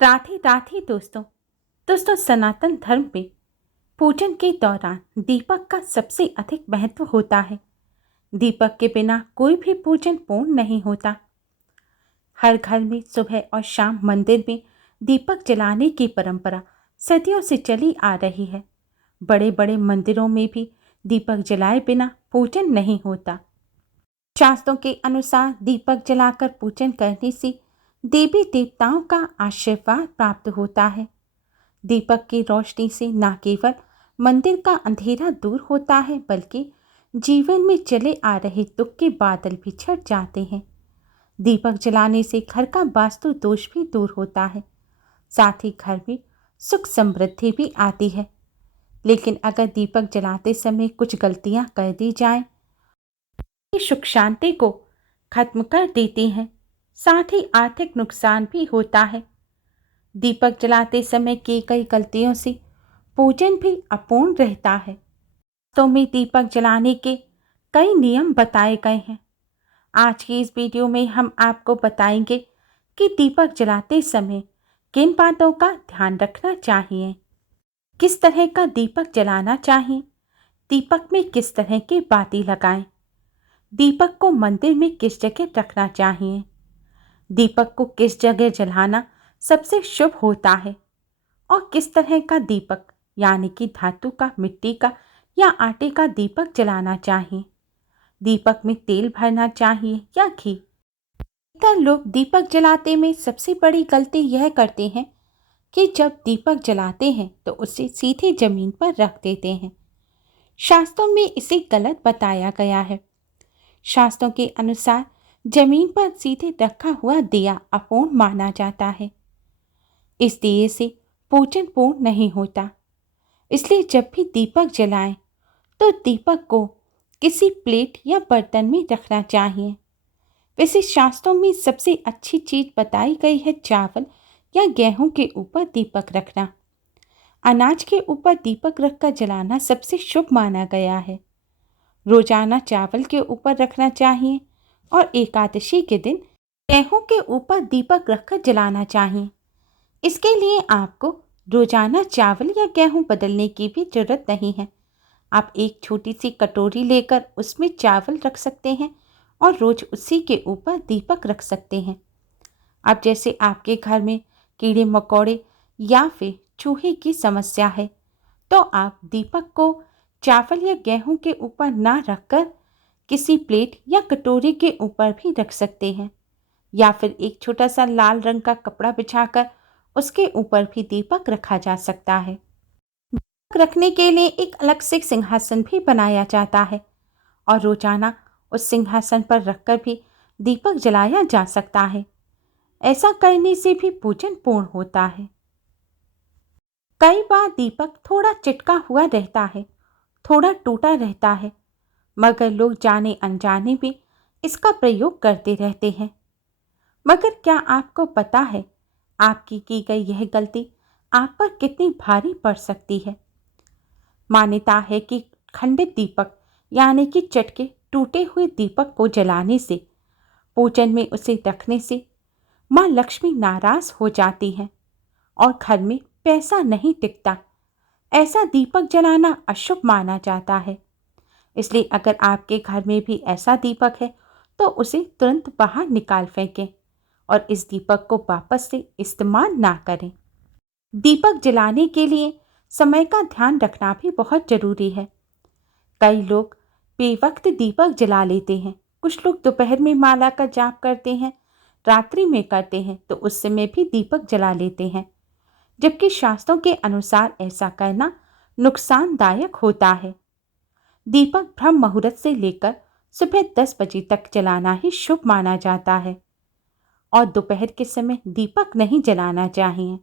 राधे राधे दोस्तों सनातन धर्म में पूजन के दौरान दीपक का सबसे अधिक महत्व होता है। दीपक के बिना कोई भी पूजन पूर्ण नहीं होता। हर घर में सुबह और शाम मंदिर में दीपक जलाने की परंपरा सदियों से चली आ रही है। बड़े बड़े मंदिरों में भी दीपक जलाए बिना पूजन नहीं होता। शास्त्रों के अनुसार दीपक जलाकर पूजन करने से देवी देवताओं का आशीर्वाद प्राप्त होता है। दीपक की रोशनी से न केवल मंदिर का अंधेरा दूर होता है, बल्कि जीवन में चले आ रहे दुख के बादल भी छट जाते हैं। दीपक जलाने से घर का वास्तु दोष भी दूर होता है, साथ ही घर में सुख समृद्धि भी आती है। लेकिन अगर दीपक जलाते समय कुछ गलतियां कर दी जाएं, ये सुख शांति को खत्म कर देती हैं, साथ ही आर्थिक नुकसान भी होता है। दीपक जलाते समय की गई गलतियों से पूजन भी अपूर्ण रहता है। तो में दीपक जलाने के कई नियम बताए गए हैं। आज की इस वीडियो में हम आपको बताएंगे कि दीपक जलाते समय किन बातों का ध्यान रखना चाहिए, किस तरह का दीपक जलाना चाहिए, दीपक में किस तरह की बाती लगाएं, दीपक को मंदिर में किस जगह रखना चाहिए, दीपक को किस जगह जलाना सबसे शुभ होता है और किस तरह का दीपक यानी कि धातु का, मिट्टी का या आटे का दीपक जलाना चाहिए, दीपक में तेल भरना चाहिए या घी। अधिकतर लोग दीपक जलाते में सबसे बड़ी गलती यह करते हैं कि जब दीपक जलाते हैं तो उसे सीधे जमीन पर रख देते हैं। शास्त्रों में इसे गलत बताया गया है। शास्त्रों के अनुसार जमीन पर सीधे रखा हुआ दिया अपूर्ण माना जाता है। इस दिए से पूजन पूर्ण नहीं होता। इसलिए जब भी दीपक जलाएं तो दीपक को किसी प्लेट या बर्तन में रखना चाहिए। वैसे शास्त्रों में सबसे अच्छी चीज बताई गई है चावल या गेहूं के ऊपर दीपक रखना। अनाज के ऊपर दीपक रखकर जलाना सबसे शुभ माना गया है। रोजाना चावल के ऊपर रखना चाहिए और एकादशी के दिन गेहूं के ऊपर दीपक रखकर जलाना चाहिए। इसके लिए आपको रोजाना चावल या गेहूं बदलने की भी जरूरत नहीं है। आप एक छोटी सी कटोरी लेकर उसमें चावल रख सकते हैं और रोज उसी के ऊपर दीपक रख सकते हैं। अब जैसे आपके घर में कीड़े मकोड़े या फिर चूहे की समस्या है, तो आप दीपक को चावल या गेहूं के ऊपर ना रखकर किसी प्लेट या कटोरी के ऊपर भी रख सकते हैं, या फिर एक छोटा सा लाल रंग का कपड़ा बिछाकर उसके ऊपर भी दीपक रखा जा सकता है। दीपक रखने के लिए एक अलग से सिंहासन भी बनाया जाता है और रोजाना उस सिंहासन पर रखकर भी दीपक जलाया जा सकता है। ऐसा करने से भी पूजन पूर्ण होता है। कई बार दीपक थोड़ा चिटका हुआ रहता है, थोड़ा टूटा रहता है, मगर लोग जाने अनजाने में इसका प्रयोग करते रहते हैं। मगर क्या आपको पता है आपकी की गई यह गलती आप पर कितनी भारी पड़ सकती है? मान्यता है कि खंडित दीपक यानी कि चटके टूटे हुए दीपक को जलाने से, पूजन में उसे रखने से माँ लक्ष्मी नाराज हो जाती है और घर में पैसा नहीं टिकता। ऐसा दीपक जलाना अशुभ माना जाता है। इसलिए अगर आपके घर में भी ऐसा दीपक है तो उसे तुरंत बाहर निकाल फेंकें और इस दीपक को वापस से इस्तेमाल ना करें। दीपक जलाने के लिए समय का ध्यान रखना भी बहुत जरूरी है। कई लोग बेवक्त दीपक जला लेते हैं। कुछ लोग दोपहर में माला का जाप करते हैं, रात्रि में करते हैं तो उस समय भी दीपक जला लेते हैं, जबकि शास्त्रों के अनुसार ऐसा करना नुकसानदायक होता है। दीपक ब्रह्म मुहूर्त से लेकर सुबह 10 बजे तक जलाना ही शुभ माना जाता है और दोपहर के समय दीपक नहीं जलाना चाहिए।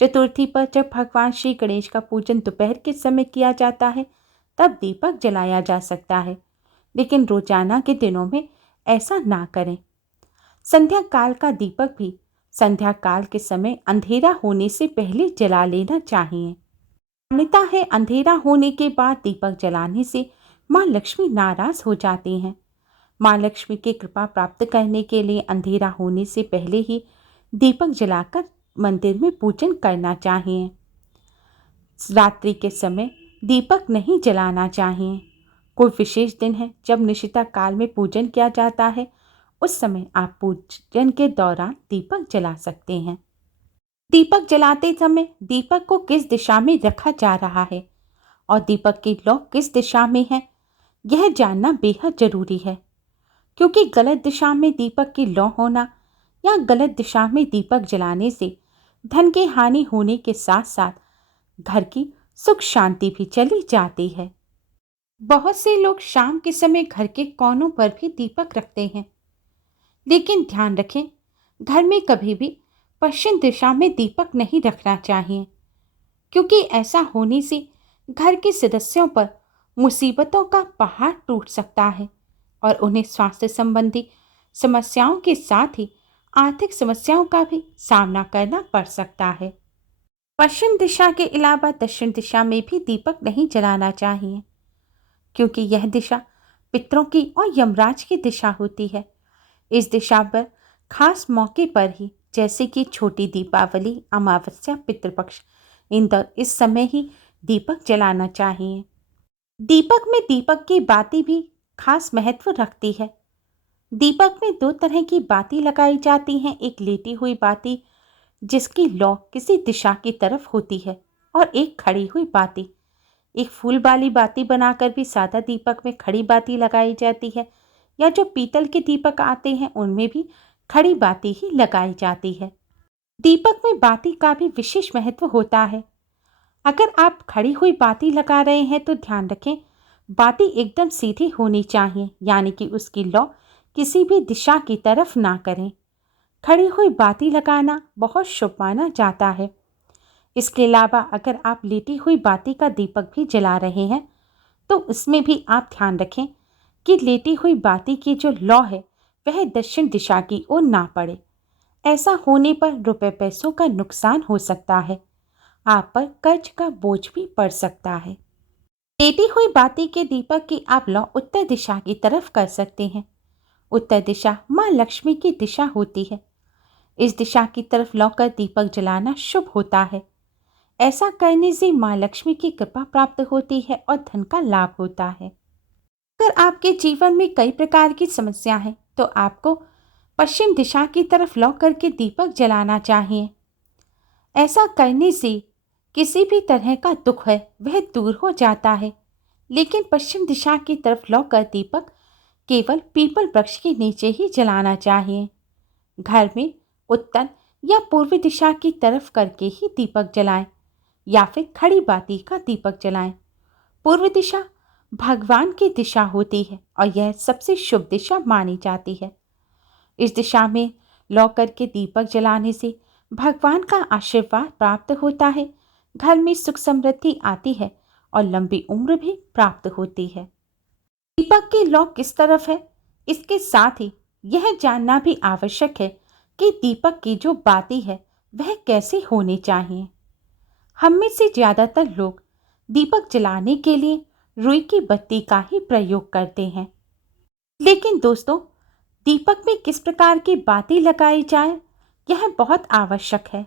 चतुर्थी पर जब भगवान श्री गणेश का पूजन दोपहर के समय किया जाता है तब दीपक जलाया जा सकता है, लेकिन रोजाना के दिनों में ऐसा ना करें। संध्या काल का दीपक भी संध्या काल के समय अंधेरा होने से पहले जला लेना चाहिए। मान्यता है अंधेरा होने के बाद दीपक जलाने से माँ लक्ष्मी नाराज हो जाती हैं। माँ लक्ष्मी की कृपा प्राप्त करने के लिए अंधेरा होने से पहले ही दीपक जलाकर मंदिर में पूजन करना चाहिए। रात्रि के समय दीपक नहीं जलाना चाहिए। कोई विशेष दिन है जब निशिता काल में पूजन किया जाता है, उस समय आप पूजन के दौरान दीपक जला सकते हैं। दीपक जलाते समय दीपक को किस दिशा में रखा जा रहा है और दीपक की लौ किस दिशा में है, यह जानना बेहद जरूरी है, क्योंकि गलत दिशा में दीपक की लौ होना या गलत दिशा में दीपक जलाने से धन की हानि होने के साथ साथ घर की सुख शांति भी चली जाती है। बहुत से लोग शाम के समय घर के कोनों पर भी दीपक रखते हैं, लेकिन ध्यान रखें, घर में कभी भी पश्चिम दिशा में दीपक नहीं रखना चाहिए, क्योंकि ऐसा होने से घर के सदस्यों पर मुसीबतों का पहाड़ टूट सकता है और उन्हें स्वास्थ्य संबंधी समस्याओं के साथ ही आर्थिक समस्याओं का भी सामना करना पड़ सकता है। पश्चिम दिशा के अलावा दक्षिण दिशा में भी दीपक नहीं जलाना चाहिए, क्योंकि यह दिशा पितरों की और यमराज की दिशा होती है। इस दिशा पर खास मौके पर ही, जैसे कि छोटी दीपावली, अमावस्या, पितृपक्ष, इस समय ही दीपक जलाना चाहिए। दीपक में दीपक की बाती भी खास महत्व रखती है। दीपक में दो तरह की बाती लगाई जाती हैं, एक लेटी हुई बाती जिसकी लौ किसी दिशा की तरफ होती है और एक खड़ी हुई बाती। एक फूल वाली बाती बनाकर भी सादा दीपक में खड़ी बाती लगाई जाती है, या जो पीतल के दीपक आते हैं उनमें भी खड़ी बाती ही लगाई जाती है। दीपक में बाती का भी विशेष महत्व होता है। अगर आप खड़ी हुई बाती लगा रहे हैं तो ध्यान रखें, बाती एकदम सीधी होनी चाहिए, यानी कि उसकी लौ किसी भी दिशा की तरफ ना करें। खड़ी हुई बाती लगाना बहुत शुभ माना जाता है। इसके अलावा अगर आप लेटी हुई बाती का दीपक भी जला रहे हैं तो उसमें भी आप ध्यान रखें कि लेटी हुई बाती की जो लौ है वह दक्षिण दिशा की ओर ना पड़े। ऐसा होने पर रुपए पैसों का नुकसान हो सकता है, आप पर कर्ज का बोझ भी पड़ सकता है। लेटी हुई बाती के दीपक की आप लौ उत्तर दिशा की तरफ कर सकते हैं। उत्तर दिशा माँ लक्ष्मी की दिशा होती है। इस दिशा की तरफ लौ कर दीपक जलाना शुभ होता है। ऐसा करने से माँ लक्ष्मी की कृपा प्राप्त होती है और धन का लाभ होता है। अगर आपके जीवन में कई प्रकार की समस्या है तो आपको पश्चिम दिशा की तरफ लौ करके दीपक जलाना चाहिए। ऐसा करने से किसी भी तरह का दुख है वह दूर हो जाता है। लेकिन पश्चिम दिशा की तरफ लौ कर दीपक केवल पीपल वृक्ष के नीचे ही जलाना चाहिए। घर में उत्तर या पूर्व दिशा की तरफ करके ही दीपक जलाएं या फिर खड़ी बाती का दीपक जलाएं। पूर्व दिशा भगवान की दिशा होती है और यह सबसे शुभ दिशा मानी जाती है। इस दिशा में लौ करके दीपक जलाने से भगवान का आशीर्वाद प्राप्त होता है, घर में सुख समृद्धि आती है और लंबी उम्र भी प्राप्त होती है। दीपक की लौ किस तरफ है, इसके साथ ही यह जानना भी आवश्यक है कि दीपक की जो बाती है वह कैसी होनी चाहिए। हम में से ज़्यादातर लोग दीपक जलाने के लिए रुई की बत्ती का ही प्रयोग करते हैं, लेकिन दोस्तों, दीपक में किस प्रकार की बाती लगाई जाए यह बहुत आवश्यक है।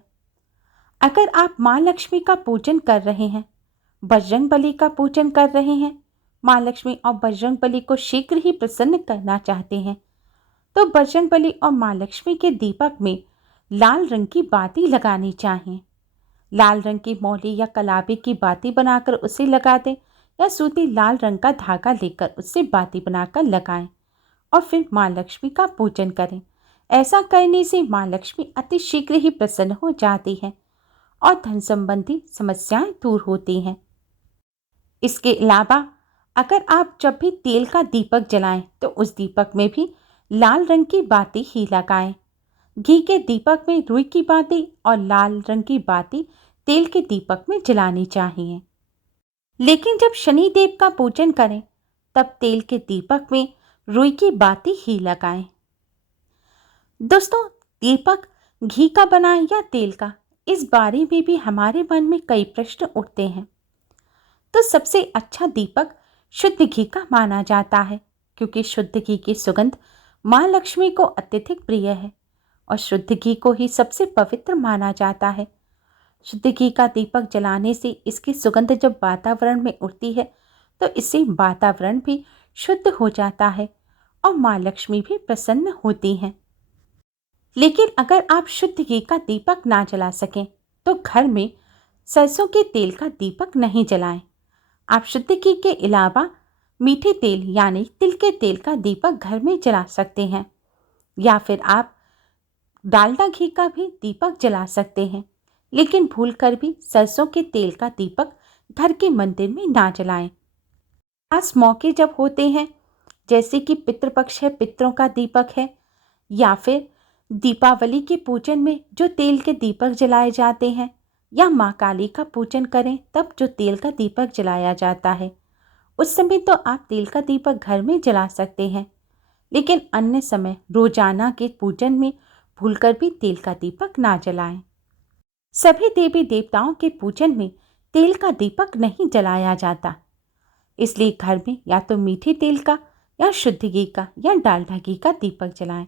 अगर आप माँ लक्ष्मी का पूजन कर रहे हैं, बजरंगबली का पूजन कर रहे हैं, माँ लक्ष्मी और बजरंगबली को शीघ्र ही प्रसन्न करना चाहते हैं, तो बजरंगबली और माँ लक्ष्मी के दीपक में लाल रंग की बाती लगानी चाहिए। लाल रंग की मौली या कलाबी की बाती बनाकर उसे लगा दें या सूती लाल रंग का धागा लेकर उससे बाती बनाकर लगाएं और फिर माँ लक्ष्मी का पूजन करें। ऐसा करने से माँ लक्ष्मी अति शीघ्र ही प्रसन्न हो जाती है और धन संबंधी समस्याएं दूर होती हैं। इसके अलावा अगर आप जब भी तेल का दीपक जलाएं तो उस दीपक में भी लाल रंग की बाती ही लगाएं। घी के दीपक में रुई की बाती और लाल रंग की बाती तेल के दीपक में जलानी चाहिए। लेकिन जब शनि देव का पूजन करें तब तेल के दीपक में रुई की बाती ही लगाएं। दोस्तों, दीपक घी का बना या तेल का, इस बारे में भी हमारे मन में कई प्रश्न उठते हैं। तो सबसे अच्छा दीपक शुद्ध घी का माना जाता है, क्योंकि शुद्ध घी की सुगंध माँ लक्ष्मी को अत्यधिक प्रिय है और शुद्ध घी को ही सबसे पवित्र माना जाता है। शुद्ध घी का दीपक जलाने से इसकी सुगंध जब वातावरण में उड़ती है तो इससे वातावरण भी शुद्ध हो जाता है और माँ लक्ष्मी भी प्रसन्न होती हैं। लेकिन अगर आप शुद्ध घी का दीपक ना जला सकें तो घर में सरसों के तेल का दीपक नहीं जलाएं। आप शुद्ध घी के अलावा मीठे तेल यानी तिल के तेल का दीपक घर में जला सकते हैं, या फिर आप डालडा घी का भी दीपक जला सकते हैं। लेकिन भूलकर भी सरसों के तेल का दीपक घर के मंदिर में ना जलाएं। खास मौके जब होते हैं, जैसे कि पितृपक्ष है, पितरों का दीपक है, या फिर दीपावली के पूजन में जो तेल के दीपक जलाए जाते हैं, या माँ काली का पूजन करें तब जो तेल का दीपक जलाया जाता है, उस समय तो आप तेल का दीपक घर में जला सकते हैं। लेकिन अन्य समय रोजाना के पूजन में भूलकर भी तेल का दीपक ना जलाएं। सभी देवी देवताओं के पूजन में तेल का दीपक नहीं जलाया जाता, इसलिए घर में या तो मीठे तेल का या शुद्ध घी का या डालडा घी का दीपक जलाएं।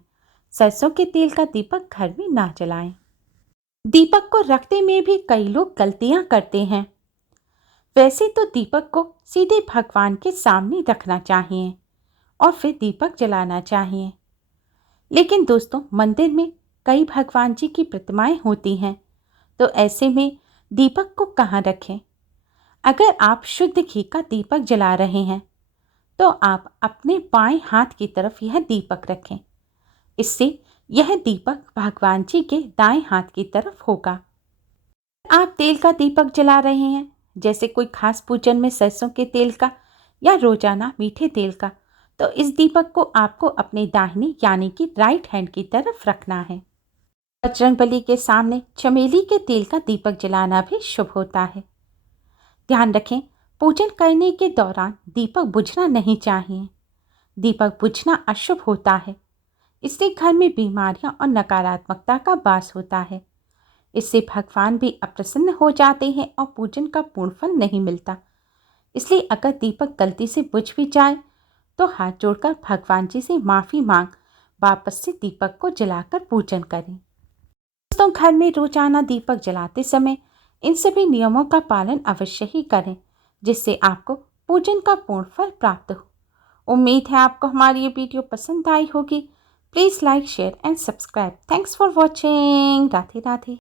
सरसों के तेल का दीपक घर में ना जलाएं। दीपक को रखते में भी कई लोग गलतियां करते हैं। वैसे तो दीपक को सीधे भगवान के सामने रखना चाहिए और फिर दीपक जलाना चाहिए। लेकिन दोस्तों, मंदिर में कई भगवान जी की प्रतिमाएं होती हैं, तो ऐसे में दीपक को कहाँ रखें? अगर आप शुद्ध घी का दीपक जला रहे हैं तो आप अपने बाएं हाथ की तरफ यह दीपक रखें। इससे यह दीपक भगवान जी के दाएं हाथ की तरफ होगा। आप तेल का दीपक जला रहे हैं, जैसे कोई खास पूजन में सरसों के तेल का या रोजाना मीठे तेल का, तो इस दीपक को आपको अपने दाहिनी यानी कि राइट हैंड की तरफ रखना है। बजरंगबली के सामने चमेली के तेल का दीपक जलाना भी शुभ होता है। ध्यान रखें, पूजन करने के दौरान दीपक बुझना नहीं चाहिए। दीपक बुझना अशुभ होता है। इससे घर में बीमारियां और नकारात्मकता का वास होता है। इससे भगवान भी अप्रसन्न हो जाते हैं और पूजन का पूर्ण फल नहीं मिलता। इसलिए अगर दीपक गलती से बुझ भी जाए तो हाथ जोड़कर भगवान जी से माफ़ी मांग वापस से दीपक को जलाकर पूजन करें। दोस्तों, घर में रोजाना दीपक जलाते समय इन सभी नियमों का पालन अवश्य ही करें, जिससे आपको पूजन का पूर्ण फल प्राप्त हो। उम्मीद है आपको हमारी ये वीडियो पसंद आई होगी। Please like, share and subscribe. Thanks for watching. Radhe Radhe.